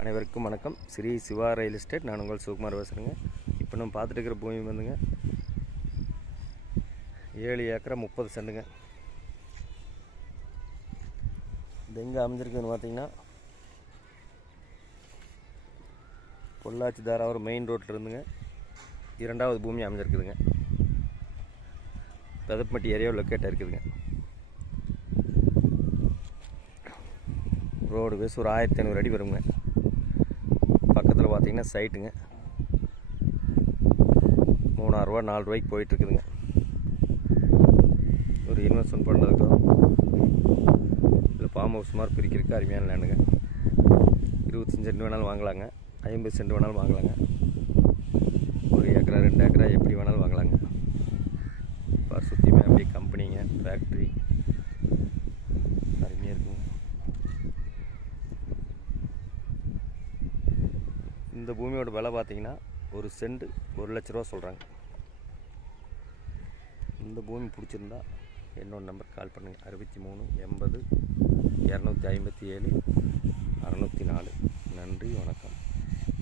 அனைவருக்கும் வணக்கம். Sri Siva real estate. நான் உங்கள் சிவகுமார் பேசுகிறேங்க. இப்போ நம்ம பார்த்துட்டு இருக்கிற பூமி வந்துங்க 7 ஏக்கரா 30 சென்ட்டுங்க. இது எங்கே அமைஞ்சிருக்குதுன்னு பார்த்தீங்கன்னா பொள்ளாச்சி தாராவரம் மெயின் ரோட்டில் இருந்துங்க 2வது பூமி அமைஞ்சிருக்குதுங்க. பெதப்பட்டி ஏரியாவில் லொக்கேட்டாக இருக்குதுங்க. ரோடு பேஸ் ஒரு 1500 அடி வருங்க. பக்கத்தில் பார்த்தீங்கன்னா சைட்டுங்க 3000 ரூபா 4 ரூபாய்க்கு போயிட்டுருக்குதுங்க. ஒரு இன்வெஸ்ட்மெண்ட் பண்ணுறதுக்கோ இல்லை ஃபார்ம் ஹவுஸ் மாதிரி பிரிக்கிறதுக்கு அருமையான லேண்டுங்க. 25 சென்ட் வேணாலும் வாங்கலாங்க, 50 சென்ட் வேணாலும் வாங்கலாங்க, 1 ஏக்கரா 2 ஏக்கரா எப்படி வேணாலும் வாங்கலாங்க. சுற்றியுமே அப்படியே கம்பெனிங்க, ஃபேக்ட்ரி அருமையாக இருக்குங்க. இந்த பூமியோட விலை பார்த்தீங்கன்னா ஒரு சென்ட் 1 லட்ச ரூபா சொல்கிறாங்க. இந்த பூமி பிடிச்சிருந்தா என்னோட நம்பர் கால் பண்ணுங்கள். 63 80 257 604. நன்றி, வணக்கம்.